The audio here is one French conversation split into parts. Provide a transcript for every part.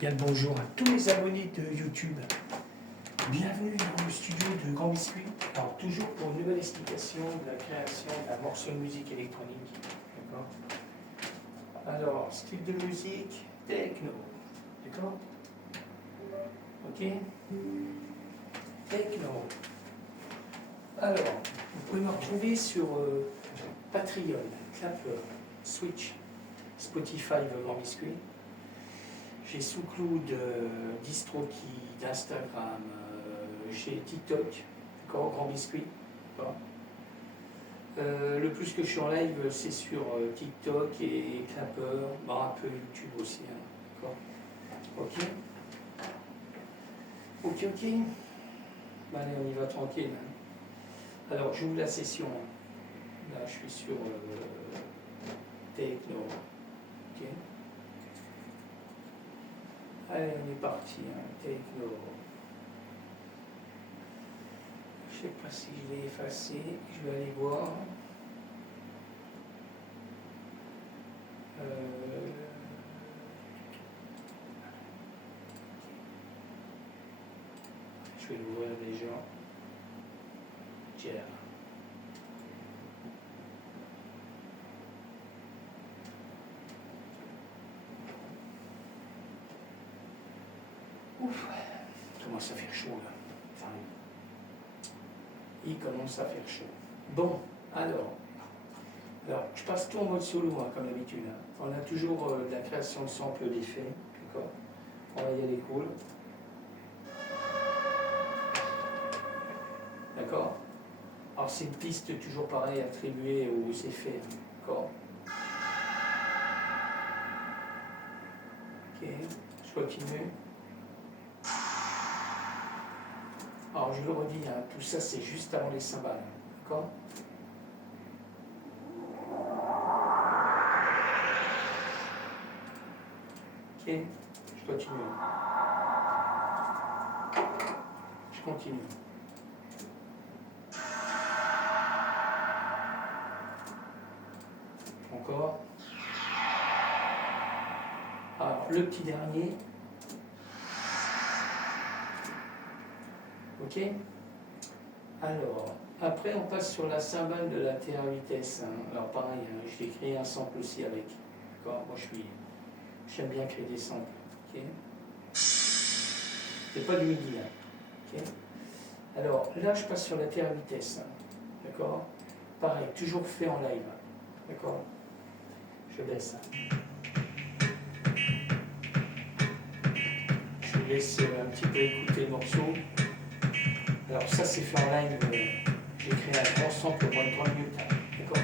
Bien le bonjour à tous les abonnés de YouTube. Bienvenue dans le studio de Grand Biscuit. Alors toujours pour une nouvelle explication de la création d'un morceau de musique électronique. D'accord. Alors, style de musique, techno. D'accord. Ok. Techno. Alors, vous pouvez me retrouver sur Patreon, Clapper, Switch, Spotify, Grand Biscuit. J'ai SoundCloud, DistroKey, d'Instagram, j'ai TikTok, d'accord, Grand Biscuit. D'accord. Le plus que je suis en live, c'est sur TikTok et Clapper, un peu YouTube aussi. Hein, d'accord. Ok. Ok. Allez, on y va tranquille. Alors, j'ouvre la session. Là, je suis sur Techno. Ok. Allez, on est parti, hein, Techno. Je ne sais pas si je l'ai effacé, je vais aller voir. Je vais l'ouvrir déjà. Tiens. Ouf, il commence à faire chaud là. Enfin, il commence à faire chaud. Bon, alors je passe tout en mode solo, hein, comme d'habitude. Hein. On a toujours de la création de samples d'effets, d'accord. On va y aller cool. D'accord. Alors c'est une piste toujours pareil attribuée aux effets, hein, d'accord. Ok, je continue. Alors je le redis, hein, tout ça c'est juste avant les cymbales, d'accord. Ok, je continue. Je continue. Encore. Alors le petit dernier. Ok. Alors, après on passe sur la cymbale de la terre à vitesse. Hein. Alors pareil, hein, j'ai créé un sample aussi avec. D'accord. Moi j'aime bien créer des samples. Ok. C'est pas du midi. Hein. Ok. Alors là je passe sur la terre à vitesse. Hein. D'accord. Pareil, toujours fait en live. D'accord. Je baisse. Hein. Je vous laisse un petit peu écouter le morceau. Alors ça c'est fait en live. J'ai créé un grand sample au moins de 3 minutes. Hein. D'accord.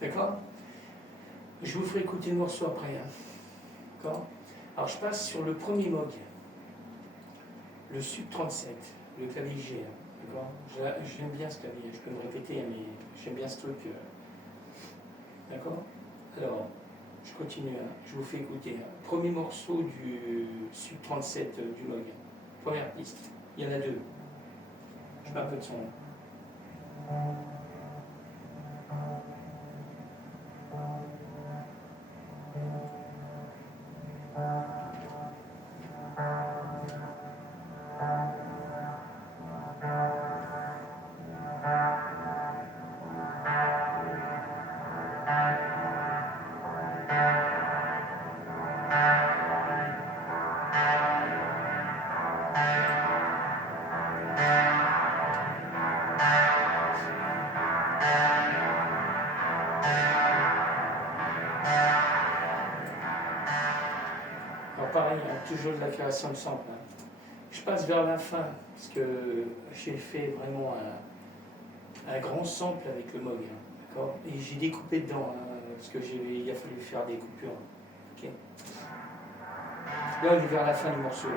D'accord. Je vous ferai écouter le morceau après. Hein. D'accord. Alors je passe sur le premier Moog, le Sub 37, le clavier G. Hein. D'accord. J'aime bien ce clavier, je peux me répéter, mais j'aime bien ce truc. D'accord. Alors, je continue, hein. Je vous fais écouter. Hein. Premier morceau du Sub 37 du Moog. Première piste. Il y en a deux. Je mets un peu de son. il y a toujours de la création de sample. Je passe vers la fin, parce que j'ai fait vraiment un grand sample avec le Moog. D'accord. Et j'ai découpé dedans, parce qu'il a fallu faire des coupures. Okay. Là, on est vers la fin du morceau. Là.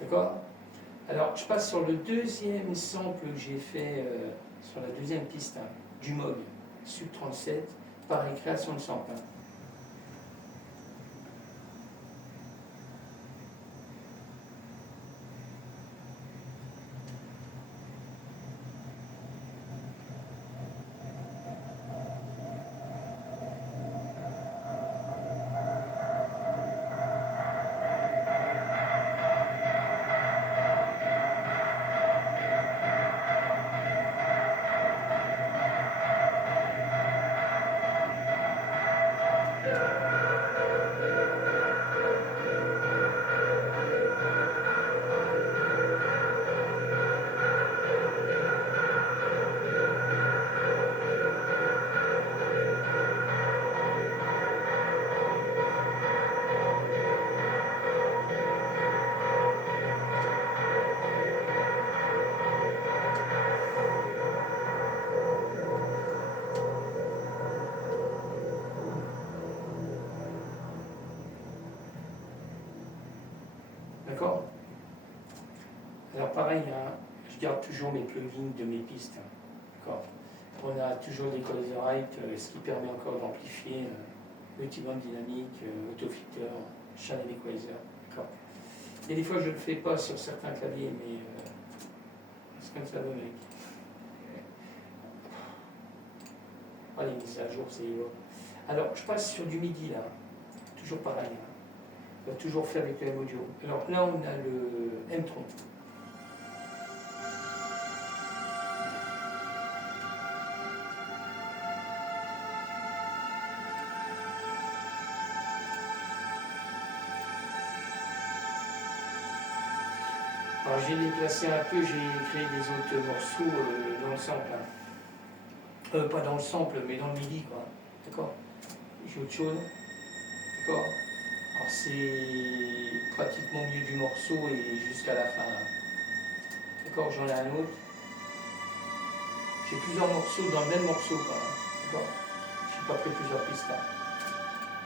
D'accord. Alors, je passe sur le deuxième sample que j'ai fait sur la deuxième piste du Moog, Sub 37, par création de sample. D'accord. Alors pareil, je garde toujours mes plugins de mes pistes. D'accord. On a toujours des Codeserite, ce qui permet encore d'amplifier multiband dynamique, autofilter, channel equalizer. D'accord. Et des fois je ne le fais pas sur certains claviers, mais c'est comme ça le mec. Ah, les mises à jour, c'est lourd. Alors je passe sur du MIDI là, toujours pareil. On a toujours fait avec le M-Audio. Alors là, on a le M-Tron. Alors j'ai déplacé un peu, j'ai créé des autres morceaux dans le sample. Pas dans le sample, mais dans le MIDI, quoi. D'accord. J'ai autre chose. D'accord. Alors c'est pratiquement au milieu du morceau et jusqu'à la fin. D'accord, j'en ai un autre. J'ai plusieurs morceaux dans le même morceau, quoi. D'accord. Je n'ai pas pris plusieurs pistes.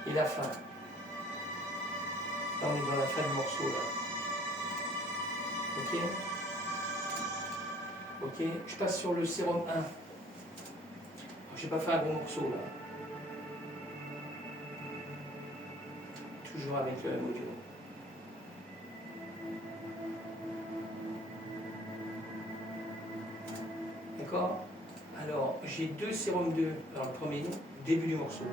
Et la fin. Là, on est dans la fin du morceau, là. Ok. Ok. Je passe sur le sérum 1. J'ai pas fait un gros morceau, là. Toujours avec le M-Audio. D'accord. Alors, j'ai deux sérum 2. Alors, le premier, début du morceau.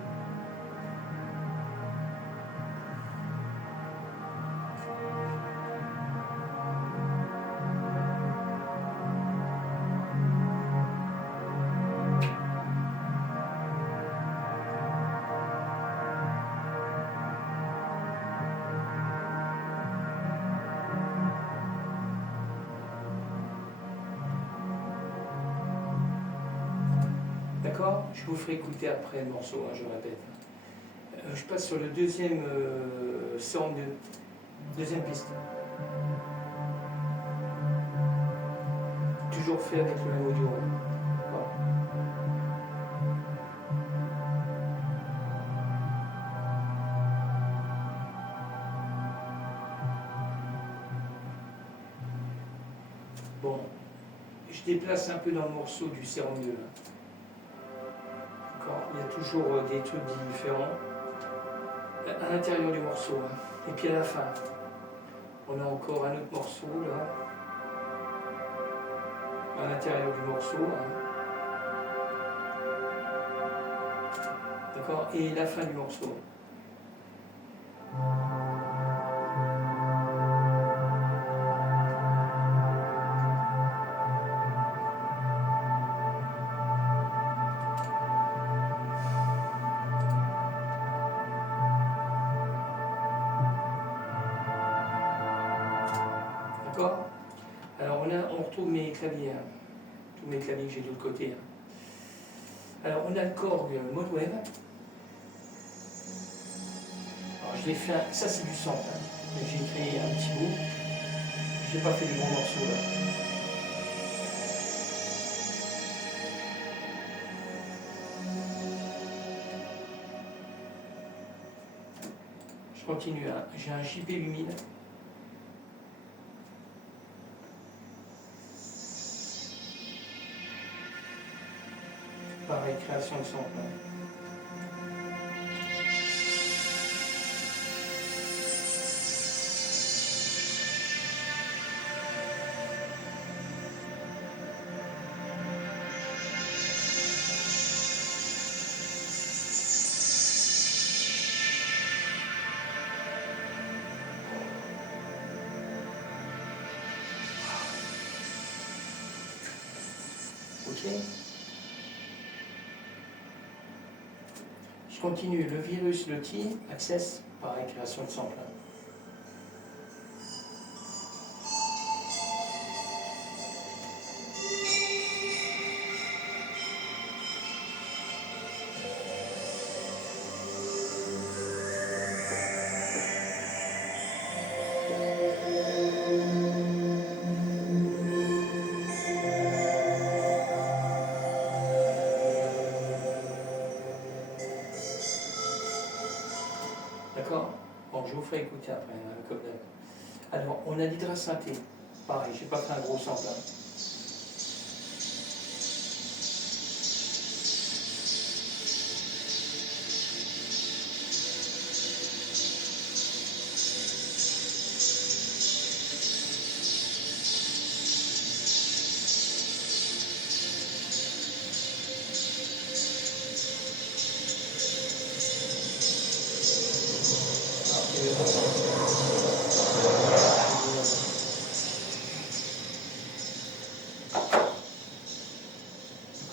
D'accord. Je vous ferai écouter après le morceau, je répète. Je passe sur le deuxième sérum 2. Deuxième piste. Toujours fait avec le même audio. Voilà. Bon, je déplace un peu dans le morceau du sérum 2. D'accord. Il y a toujours des trucs différents à l'intérieur du morceau. Et puis à la fin, on a encore un autre morceau là. À l'intérieur du morceau. D'accord? Et la fin du morceau. D'accord? Alors on retrouve mes claviers, hein. Tous mes claviers que j'ai de l'autre côté. Hein. Alors on a le Korg mode web. Alors je l'ai fait, ça c'est du sample. Hein. J'ai créé un petit bout. Je n'ai pas fait des grands morceaux là. Je continue, hein. J'ai un JP Lumine. Pareil, création de sample. Hein. Ok. Je continue. Le virus, le T, access, pareil, création de sample. D'accord? Bon, je vous ferai écouter après, hein, comme d'hab. Alors, on a l'hydrasynthé. Pareil, j'ai pas fait un gros sample. Hein.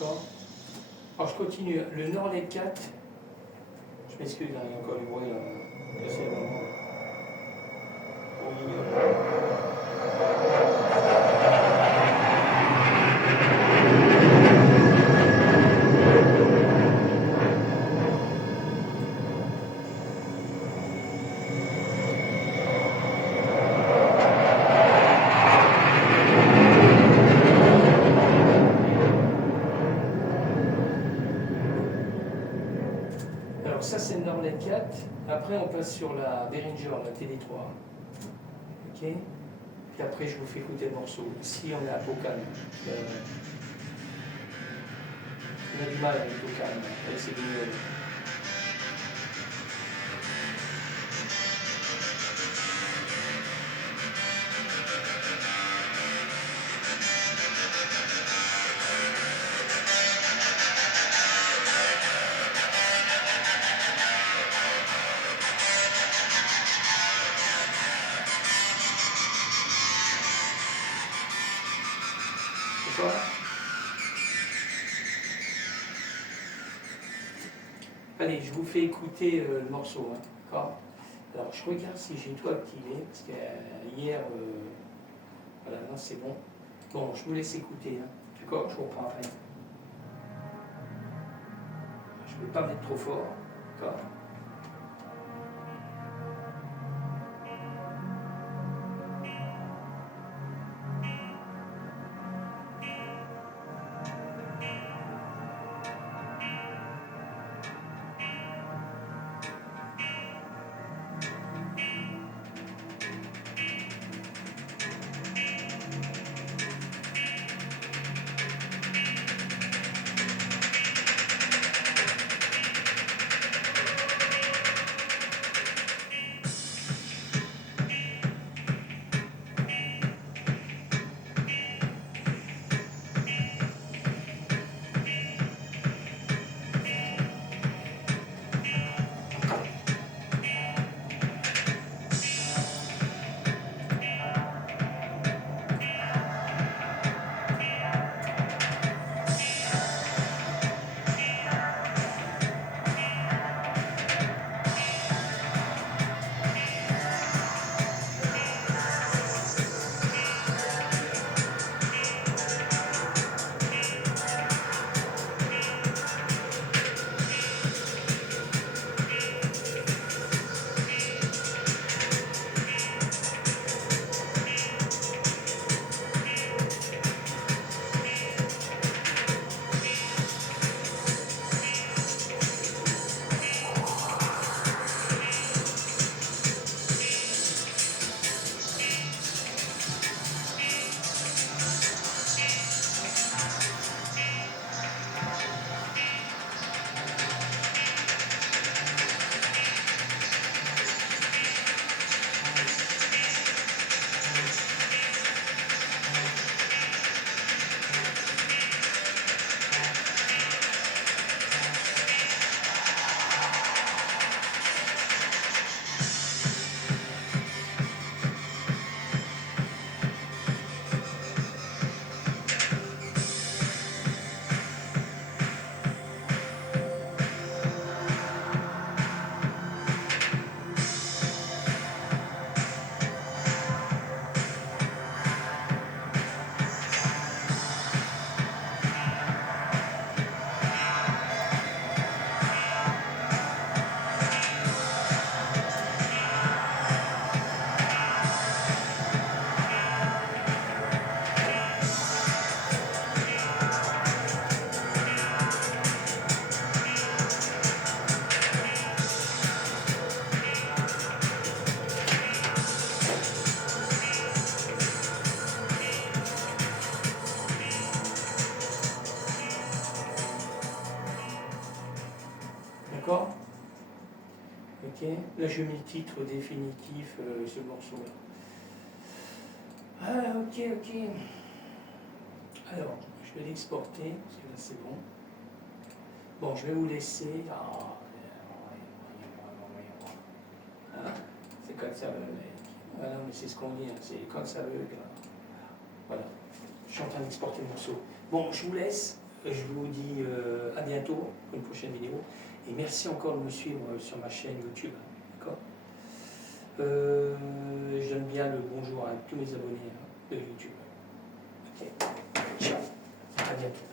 D'accord? Alors, je continue. Le Norled 4. Je m'excuse, hein, il y a encore du bruit. C'est le moment. Au milieu. Alors ça c'est le Norled 4. Après on passe sur la Behringer, la TD3. Ok. Puis après je vous fais écouter le morceau. Si on est à peau calme. On a du mal avec peau calme, avec ces vignoles. D'accord? Allez, je vous fais écouter le morceau. Hein. D'accord? Alors je regarde si j'ai tout activé, parce que hier, voilà, non c'est bon. Bon, je vous laisse écouter. Hein. D'accord? Je vous reprends après. Je ne vais pas mettre trop fort. D'accord? Ok, là je mets le titre définitif, ce morceau-là. Ah, ok. Alors, je vais l'exporter, parce que là c'est bon. Bon, je vais vous laisser. Hein, c'est quand ça veut, mec. Voilà, mais c'est ce qu'on dit, hein, c'est quand ça veut. Voilà, je suis en train d'exporter le morceau. Bon, je vous laisse. Je vous dis à bientôt pour une prochaine vidéo. Et merci encore de me suivre sur ma chaîne YouTube. D'accord. Je donne bien le bonjour à tous mes abonnés de YouTube. Ok. Ciao. À bientôt.